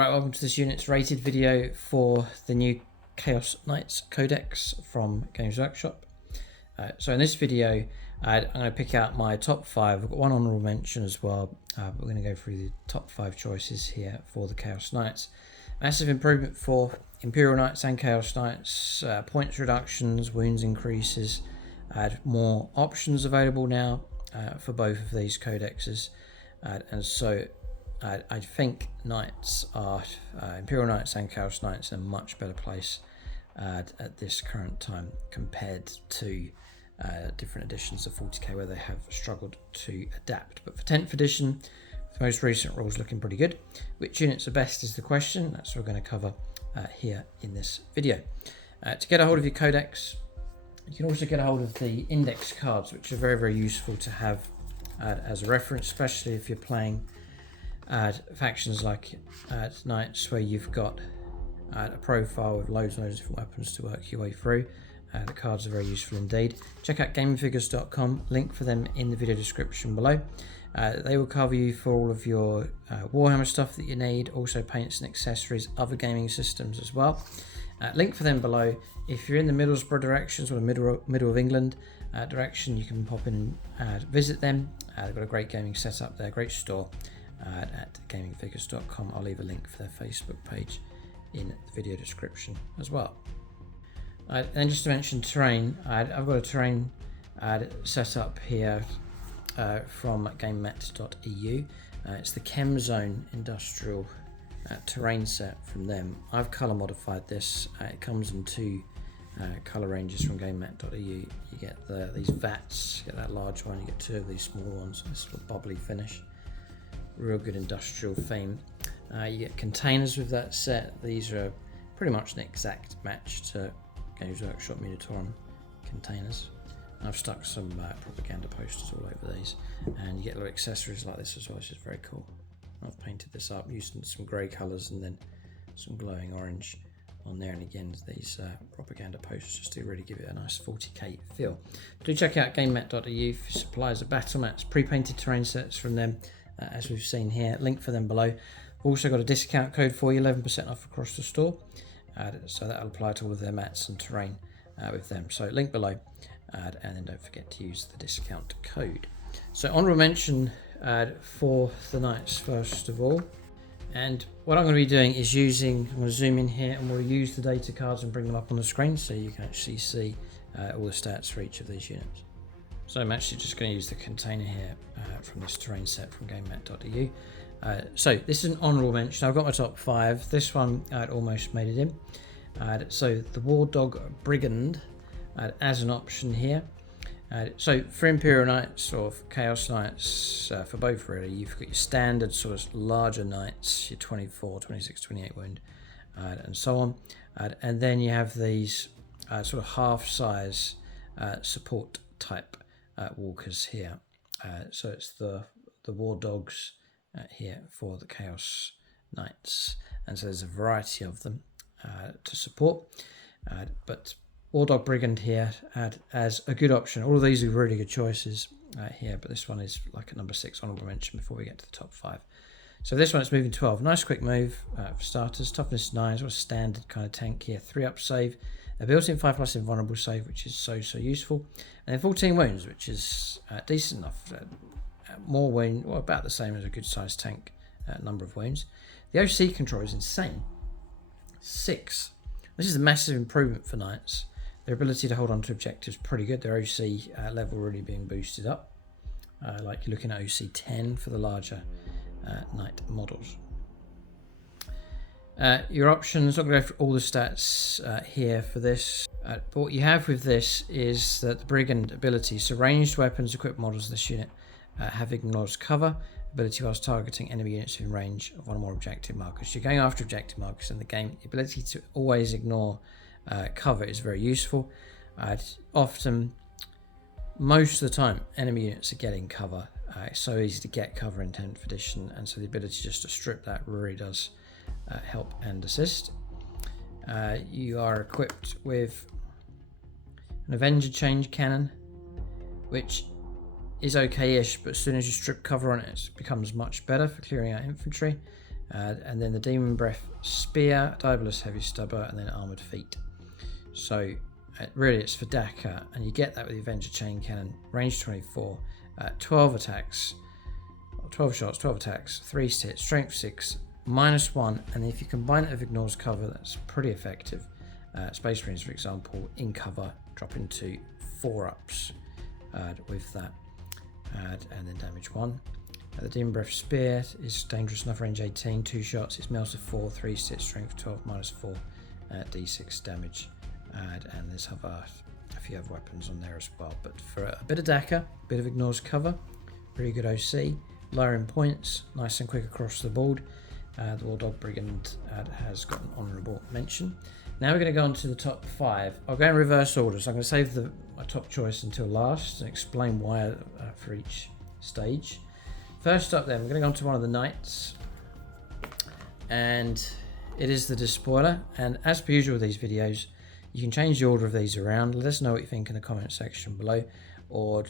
Right, welcome to this unit's rated video for the new Chaos Knights Codex from Games Workshop. So in this video, I'm going to pick out my top 5. I've got one honourable mention as well, but we're going to go through the top 5 choices here for the Chaos Knights. Massive improvement for Imperial Knights and Chaos Knights, points reductions, wounds increases, more options available now for both of these codexes, and so I think Knights are, Imperial Knights and Chaos Knights, in a much better place at this current time compared to different editions of 40k where they have struggled to adapt. But for 10th edition, the most recent rules looking pretty good. Which units are best is the question. That's what we're going to cover here in this video. To get a hold of your codex, you can also get a hold of the index cards, which are very, very useful to have as a reference, especially if you're playing factions like Knights where you've got a profile with loads and loads of different weapons to work your way through. The cards are very useful indeed. Check out gamingfigures.com, link for them in the video description below. They will cover you for all of your Warhammer stuff that you need, also paints and accessories, other gaming systems as well. Link for them below. If you're in the Middlesbrough direction, sort of middle of England direction, you can pop in and visit them. They've got a great gaming setup there, great store at gamingfigures.com. I'll leave a link for their Facebook page in the video description as well. And just to mention terrain, I've got a terrain set up here from gamemat.eu. It's the Chem Zone Industrial terrain set from them. I've colour modified this. It comes in 2 colour ranges from gamemat.eu. You get these vats, you get that large one, you get 2 of these small ones, this sort of bubbly finish. Real good industrial theme. You get containers with that set. These are pretty much an exact match to Games Workshop Munitorum containers. I've stuck some propaganda posters all over these, and you get little accessories like this as well, which is very cool. I've painted this up using some grey colours and then some glowing orange on there, and again these propaganda posters just to really give it a nice 40k feel. Do check out gamemat.eu for suppliers of battle mats, pre-painted terrain sets from them, as we've seen here. Link for them below. We've also got a discount code for you, 11% off across the store, so that'll apply to all of their mats and terrain with them. So link below, and then don't forget to use the discount code. So honourable mention for the Knights first of all, and what I'm going to be doing is I'm going to zoom in here and we'll use the data cards and bring them up on the screen so you can actually see all the stats for each of these units. So I'm actually just going to use the container here from this terrain set from gamemat.eu. So this is an honourable mention. I've got my top 5. This one I'd almost made it in. So the War Dog Brigand as an option here. So for Imperial Knights or for Chaos Knights, for both really, you've got your standard sort of larger Knights, your 24, 26, 28 wound, and so on. And then you have these sort of half-size support type walkers here. So it's the War Dogs here for the Chaos Knights, and so there's a variety of them to support, but War Dog Brigand here as a good option. All of these are really good choices here, but this one is like a number 6 honourable mention before we get to the top 5. So this one, it's moving 12. Nice quick move for starters. Toughness 9, sort of standard kind of tank here. 3-up save. A built-in 5+ invulnerable save, which is so useful. And then 14 wounds, which is decent enough. More wound, well, about the same as a good-sized tank number of wounds. The OC control is insane. 6. This is a massive improvement for Knights. Their ability to hold on to objectives pretty good. Their OC level really being boosted up. Like you're looking at OC 10 for the larger Knight models. Your options, I'm not going to go through all the stats here for this, but what you have with this is that the Brigand ability, so ranged weapons equipped models of this unit have ignores cover ability whilst targeting enemy units in range of one or more objective markers. You're going after objective markers in the game. The ability to always ignore cover is very useful. Often, most of the time, enemy units are getting cover. It's so easy to get cover in 10th edition, and so the ability just to strip that really does help and assist. You are equipped with an Avenger Change Cannon, which is okay-ish, but as soon as you strip cover on it, it becomes much better for clearing out infantry. And then the Demon Breath Spear, Diabolus Heavy Stubber, and then Armoured Feet. So really it's for Daka, and you get that with the Avenger Chain Cannon, range 24, 12 attacks, 12 shots, 12 attacks, 3 hits, strength 6, -1, and if you combine it with Ignores Cover, that's pretty effective. Space Marines, for example, in cover, drop into 4-ups with that, and then damage 1. The Demon Breath Spear is dangerous enough, range 18, 2 shots, it's melted 4, 3 hits, strength 12, -4, d6 damage, and there's a few other weapons on there as well. But for a bit of Daka, a bit of Ignores Cover, really good OC, lowering points, nice and quick across the board. The War Dog Brigand has got an honourable mention. Now we're going to go on to the top 5. I'll go in reverse order, so I'm going to save my top choice until last and explain why for each stage. First up then, we're going to go on to one of the knights, and it is the Despoiler. And as per usual with these videos, you can change the order of these around. Let us know what you think in the comment section below, or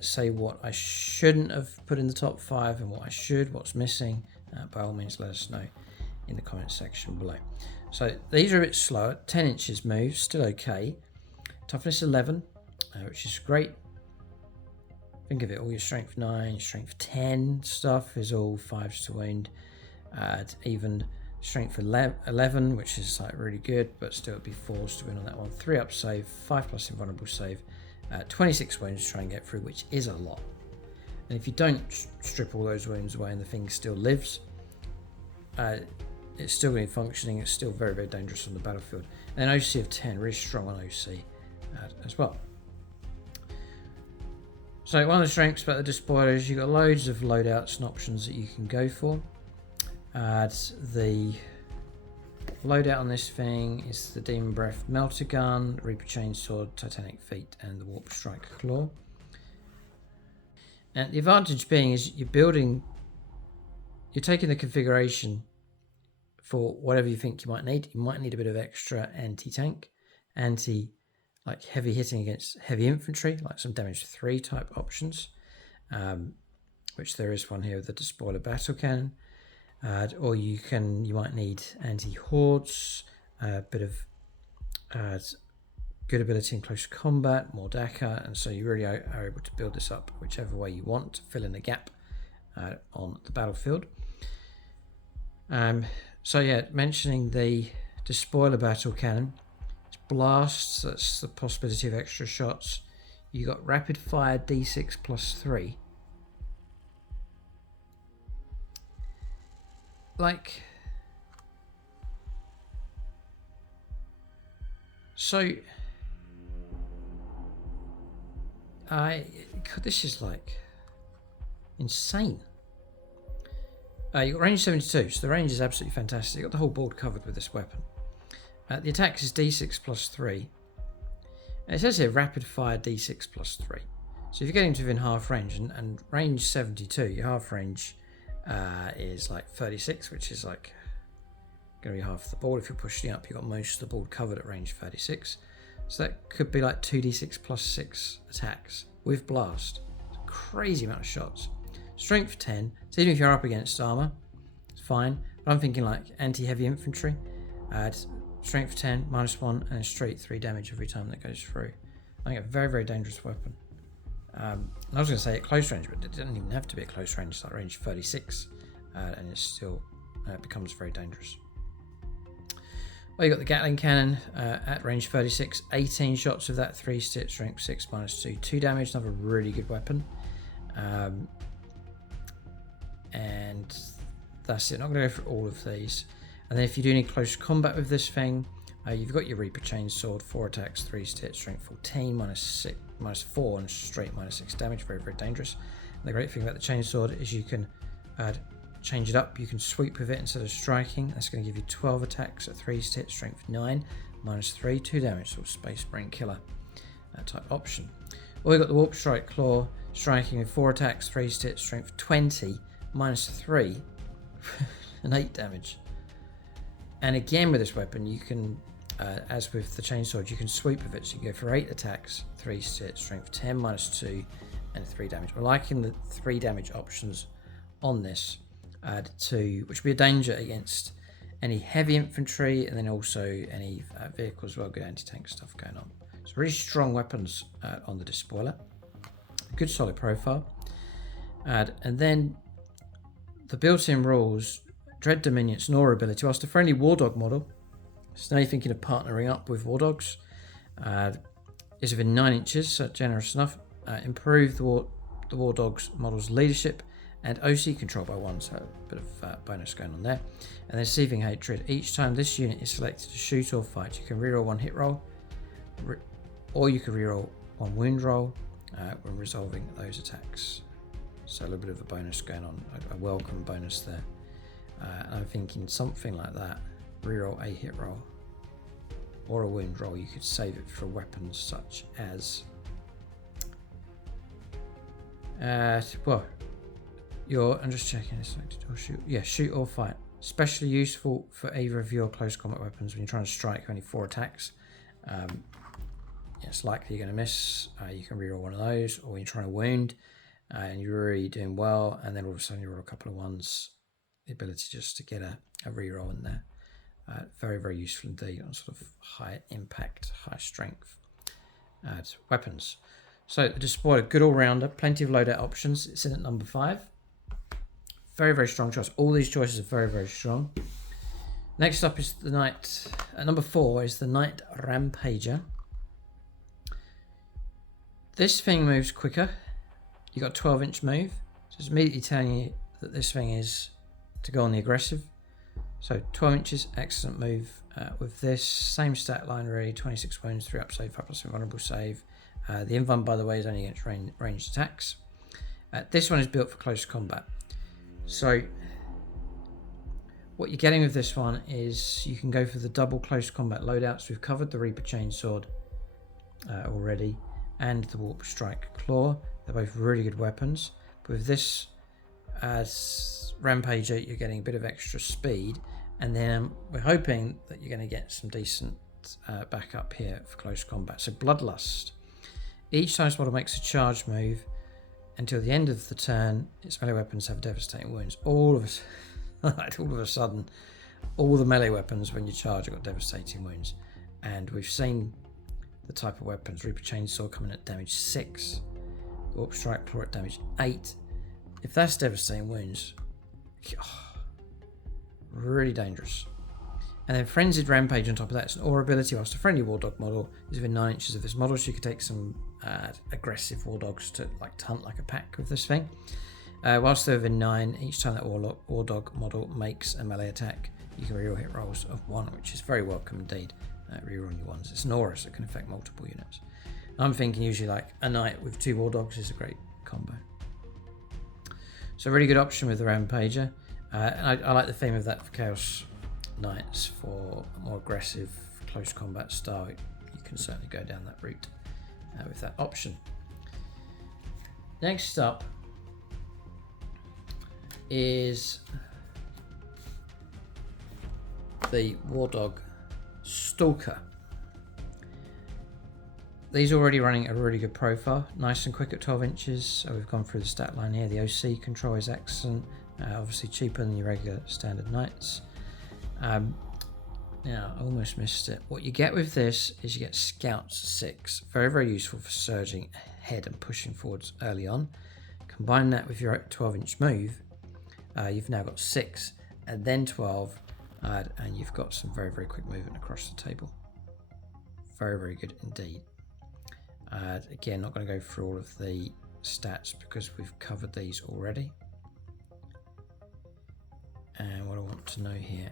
say what I shouldn't have put in the top 5 and what I should, what's missing. By all means, let us know in the comment section below. So these are a bit slower, 10 inches move, still okay. Toughness 11, which is great. Think of it, all your strength 9, your strength 10 stuff is all 5s to wound. Even strength 11, which is like really good, but still it'd be 4s to win on that one. 3-up save, 5+ invulnerable save, 26 wounds to try and get through, which is a lot. And if you don't strip all those wounds away and the thing still lives, it's still going to be functioning. It's still very, very dangerous on the battlefield. And an OC of 10, really strong on OC as well. So one of the strengths about the Despoiler is you've got loads of loadouts and options that you can go for. The loadout on this thing is the Demon Breath Melter Gun, Reaper Chainsword, Titanic Feet, and the Warp Strike Claw. And the advantage being is you're taking the configuration for whatever you think you might need. You might need a bit of extra anti-tank, like heavy hitting against heavy infantry, like some damage 3 type options, which there is one here with the Despoiler Battle Cannon. Or you might need anti-hordes, a bit of good ability in close combat, more Daka, and so you really are able to build this up whichever way you want to fill in a gap on the battlefield. So yeah, mentioning the Despoiler Battle Cannon, it's blasts, that's the possibility of extra shots. You got rapid fire d6 +3. Like, so this is like insane. You got range 72, so the range is absolutely fantastic. You got the whole board covered with this weapon. The attack is d6 +3. And it says here rapid fire d6 +3. So if you're getting to within half range, and range 72, your half range is like 36, which is like going to be half the board. If you're pushing up, you've got most of the board covered at range 36. So that could be like 2d6 +6 attacks with blast. It's a crazy amount of shots. Strength 10, so even if you're up against armor, it's fine. But I'm thinking like anti-heavy infantry, strength 10, -1, and straight 3 damage every time that goes through. I think a very, very dangerous weapon. I was going to say at close range, but it doesn't even have to be at close range. It's like range 36, and it's still becomes very dangerous. Well, you got the Gatling Cannon at range 36, 18 shots of that, 3 hit, strength 6, -2, 2 damage. Another really good weapon. And that's it. Not going to go for all of these. And then if you do need close combat with this thing, you've got your Reaper Chainsword, 4 attacks, 3 hit, strength 14, -4, and straight -6 damage. Very, very dangerous. And the great thing about the Chainsword is you can change it up. You can sweep with it instead of striking. That's going to give you 12 attacks at 3 hit, strength 9, -3, 2 damage. So Space Marine Killer type option. Or you've got the Warp Strike Claw, striking with 4 attacks, 3 hit, strength 20, -3, and 8 damage. And again with this weapon, you can, as with the Chainsword, you can sweep with it. So you go for 8 attacks, 3 hit, strength 10, -2, and 3 damage. We're liking the 3 damage options on this. which would be a danger against any heavy infantry, and then also any vehicles as well, good anti-tank stuff going on. So really strong weapons on the Despoiler. Good solid profile. And then the built-in rules, Dread Dominion, Snore ability. Whilst a friendly War Dog model, so now you're thinking of partnering up with War Dogs, is within 9 inches, so generous enough. Improve the War Dogs model's leadership and OC control by 1, so a bit of bonus going on there. And then Seething Hatred. Each time this unit is selected to shoot or fight, you can reroll 1 hit roll, or you can reroll 1 wound roll when resolving those attacks. So a little bit of a bonus going on, a welcome bonus there. And I'm thinking something like that. Reroll a hit roll or a wound roll. You could save it for weapons such as I'm just checking this. Shoot or fight. Especially useful for either of your close combat weapons when you're trying to strike only 4 attacks. It's likely you're going to miss. You can reroll one of those, or you're trying to wound and you're really doing well, and then all of a sudden you roll a couple of ones. The ability just to get a reroll in there. Very, very useful indeed on sort of high impact, high strength weapons. So the Despoiler, good all-rounder, plenty of loadout options. It's in at number 5. Very, very strong choice. All these choices are very, very strong. Next up is the Knight. Number 4 is the Knight Rampager. This thing moves quicker. You got 12-inch move. So it's immediately telling you that this thing is to go on the aggressive. So 12 inches, excellent move with this. Same stat line really, 26 wounds, 3 up save, 5+ invulnerable save. The invuln, by the way, is only against ranged attacks. This one is built for close combat. So what you're getting with this one is you can go for the double close combat loadouts. We've covered the Reaper Chainsword already, and the Warp Strike Claw. They're both really good weapons. But with this as Rampager, you're getting a bit of extra speed, and then we're hoping that you're going to get some decent backup here for close combat. So Bloodlust. Each time this model makes a charge move until the end of the turn, its melee weapons have devastating wounds. All of a sudden, all the melee weapons when you charge have got devastating wounds. And we've seen the type of weapons. Reaper Chainsaw coming at damage 6. Warp Strike Claw at damage 8. If that's devastating wounds, really dangerous. And then Frenzied Rampage on top of that. It's an aura ability. Whilst a friendly War Dog model is within 9 inches of this model, so you could take some aggressive War Dogs to hunt like a pack with this thing. Whilst they're within 9, each time that War Dog model makes a melee attack, you can reroll hit rolls of 1, which is very welcome indeed. Rerolling your ones. It's an aura, so it can affect multiple units. I'm thinking usually like a Knight with 2 War Dogs is a great combo. So a really good option with the Rampager. And I like the theme of that for Chaos Knights for a more aggressive close combat style. You can certainly go down that route with that option. Next up is the War Dog Stalker. These are already running a really good profile, nice and quick at 12 inches. So we've gone through the stat line here. The OC control is excellent, obviously cheaper than your regular standard Knights. Now, I almost missed it. What you get with this is you get Scouts 6. Very, very useful for surging ahead and pushing forwards early on. Combine that with your 12-inch move, you've now got 6 and then 12, and you've got some very, very quick movement across the table. Very, very good indeed. Again, not going to go through all of the stats because we've covered these already. And what I want to know here.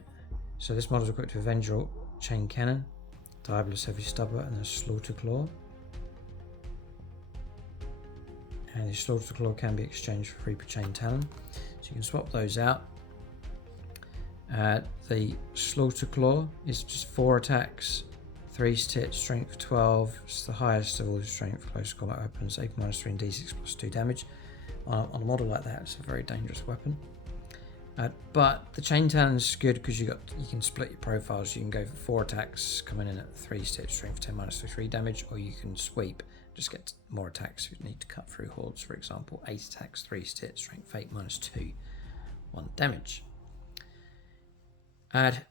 So this model is equipped with Avengerial Chain Cannon, Diabolus Heavy Stubber, and a Slaughter Claw. And the Slaughter Claw can be exchanged for Reaper Chain Talon. So you can swap those out. The Slaughter Claw is just 4 attacks, 3 stat, strength 12. It's the highest of all the strength close combat weapons. AP -3 and D6 +2 damage. On a model like that, it's a very dangerous weapon. But the Chain Talon is good because you can split your profiles. You can go for 4 attacks, coming in at 3 stat, strength 10 -3 damage, or you can sweep, just get more attacks if you need to cut through hordes, for example. 8 attacks, 3 stat, strength 8 -2. 1 damage.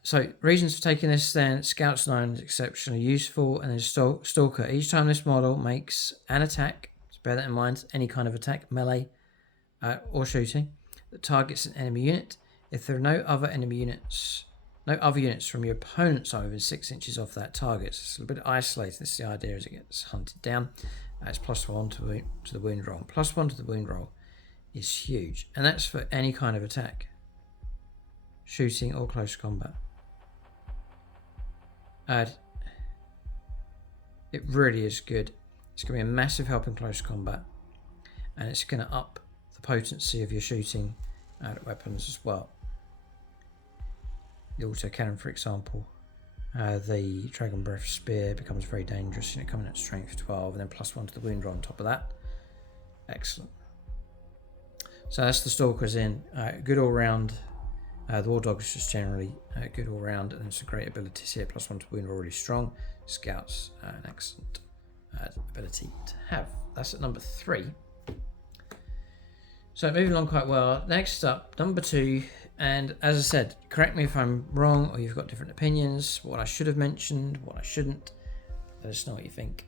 So reasons for taking this then: Scout's 9 is exceptionally useful, and then Stalker. Each time this model makes an attack, so bear that in mind, any kind of attack, melee or shooting, that targets an enemy unit. If there are no other units from your opponent's side within 6 inches of that target, so it's a little bit isolated. This is the idea as it gets hunted down. It's +1 to the wound roll. +1 to the wound roll is huge, and that's for any kind of attack, shooting or close combat. It really is good. It's going to be a massive help in close combat, and it's going to up the potency of your shooting weapons as well. The autocannon, for example, the Dragon Breath Spear becomes very dangerous, coming at strength 12, and then +1 to the wound roll on top of that. Excellent. So that's the Stalkers in. Good all round. The War Dog is just generally good all round, and it's a great ability here. +1 to wound roll, really strong. Scouts, an excellent ability to have. That's at number 3. So moving along quite well. Next up, number 2. And as I said, correct me if I'm wrong or you've got different opinions, what I should have mentioned, what I shouldn't. Let us know what you think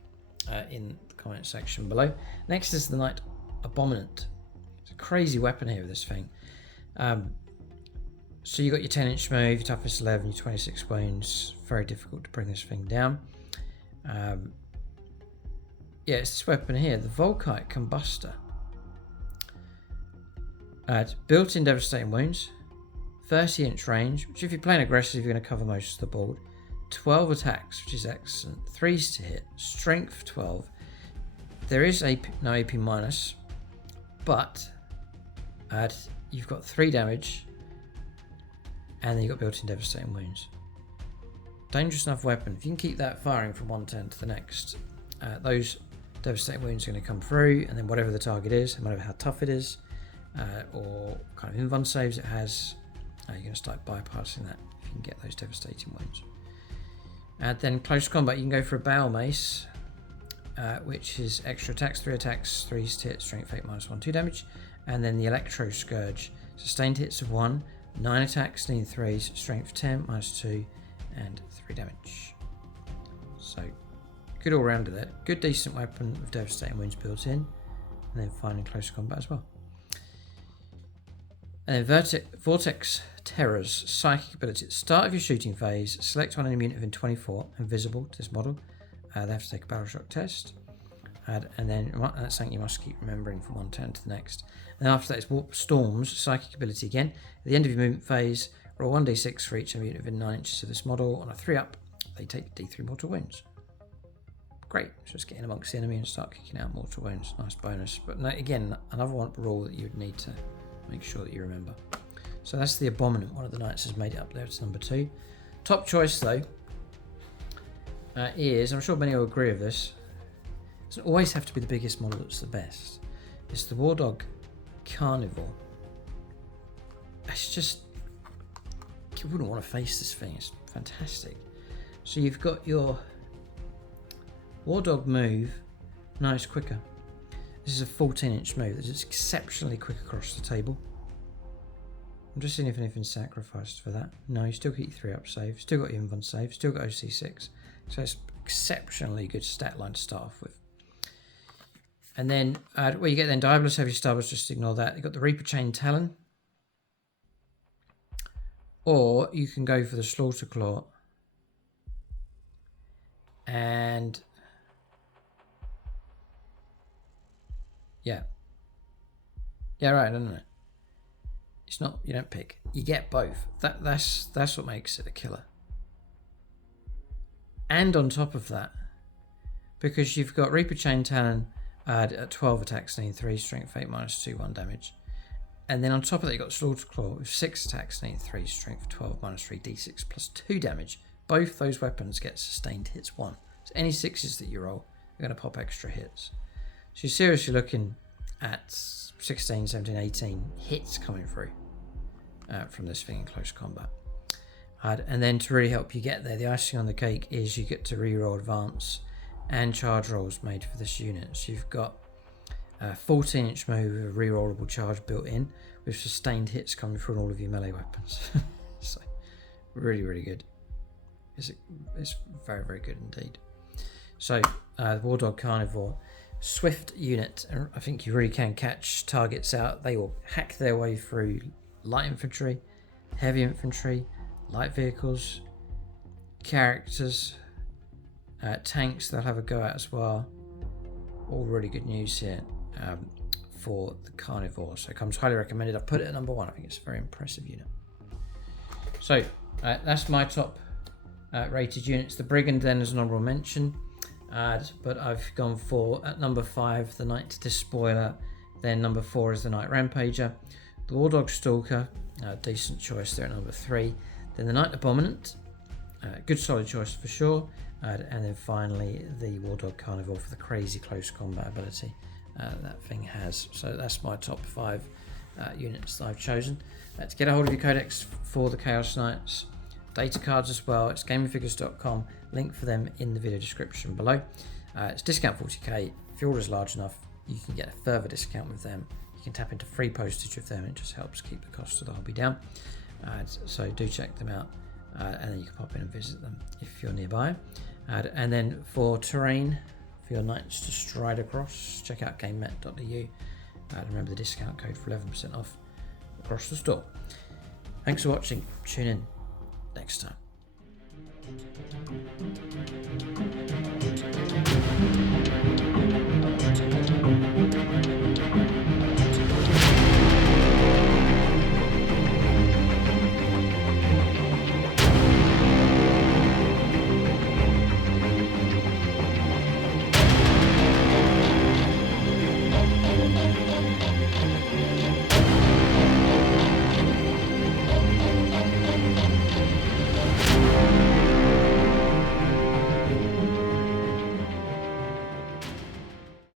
in the comment section below. Next is the Knight Abominant. It's a crazy weapon here with this thing. So you got your 10-inch move, your toughness 11, your 26 wounds. Very difficult to bring this thing down. Yeah, it's this weapon here, the Volkite Combuster. Built-in devastating wounds. 30-inch range, which if you're playing aggressive, you're going to cover most of the board. 12 attacks, which is excellent. 3s to hit. Strength 12. There is no AP minus, but you've got 3 damage, and then you've got built-in devastating wounds. Dangerous enough weapon. If you can keep that firing from one turn to the next, those devastating wounds are going to come through, and then whatever the target is, no matter how tough it is, or kind of invuln saves it has, you're going to start bypassing that if you can get those devastating wounds. And then close combat, you can go for a Bale Mace, which is extra attacks, 3 attacks, 3s to hit, strength 8 -1, 2 damage. And then the Electro Scourge, sustained hits of 1, 9 attacks, 3s, strength 10, -2, and 3 damage. So good all rounder there. Good decent weapon with devastating wounds built in. And then finally close combat as well. And then Vortex Terror's psychic ability. At the start of your shooting phase, select one enemy unit within 24 and visible to this model. They have to take a battle shock test. And then that's something you must keep remembering from one turn to the next. And after that, it's Warp Storm's psychic ability again. At the end of your movement phase, roll 1d6 for each enemy unit within 9 inches of this model. On a 3-up, they take d3 mortal wounds. Great. Just get in amongst the enemy and start kicking out mortal wounds. Nice bonus. But no, again, another one rule that you would need to make sure that you remember. So that's the Abominant. One of the knights has made it up there. It's number 2. Top choice though is, I'm sure many will agree with this, it doesn't always have to be the biggest model that's the best. It's the War Dog Karnivore. It's just, you wouldn't want to face this thing. It's fantastic. So you've got your War Dog move. No, it's quicker. This is a 14-inch move. It's exceptionally quick across the table. I'm just seeing if anything's sacrificed for that. No, you still get your 3-up save, still got your invuln save, still got OC6. So it's exceptionally good stat line to start off with. And then, well, you get then Diabolus Heavy Stabbers, just ignore that. You've got the Reaper Chain Talon. Or you can go for the Slaughter Claw. And yeah, right, I don't know. It's not, you don't pick. You get both. That's what makes it a killer. And on top of that, because you've got Reaper Chain Talon at 12 attacks, 3, strength 8 -2, 1 damage. And then on top of that, you've got Slaughter Claw with 6 attacks, 3, strength 12, -3, d6 +2 damage. Both those weapons get sustained hits 1. So any 6s that you roll are going to pop extra hits. So you're seriously looking at 16, 17, 18 hits coming through from this thing in close combat. And then to really help you get there, the icing on the cake is you get to reroll advance and charge rolls made for this unit. So you've got 14-inch move with a rerollable charge built in, with sustained hits coming through all of your melee weapons. So, really, really good. It's very, very good indeed. So, the Dog Karnivore, swift unit. I think you really can catch targets out. They will hack their way through light infantry, heavy infantry, light vehicles, characters, tanks. They'll have a go at as well. All really good news here for the Karnivore. So it comes highly recommended. I've put it at number 1. I think it's a very impressive unit. So that's my top rated units. The Brigand then is an honorable mention. But I've gone for, at number 5, the Knight Despoiler. Then number 4 is the Knight Rampager. The Dog Stalker, decent choice there at number 3. Then the Knight Abominant, good solid choice for sure. And then finally the Dog Karnivore for the crazy close combat ability that thing has. So that's my top 5 units that I've chosen. To get a hold of your Codex for the Chaos Knights, data cards as well, it's gamingfigures.com, link for them in the video description below. It's discount 40k. If your order is large enough, you can get a further discount with them. You can tap into free postage with them. It just helps keep the cost of the hobby down. So do check them out, and then you can pop in and visit them if you're nearby. And then for terrain, for your knights to stride across, check out gamemet.eu. Remember the discount code for 11% off across the store. Thanks for watching. Tune in next time.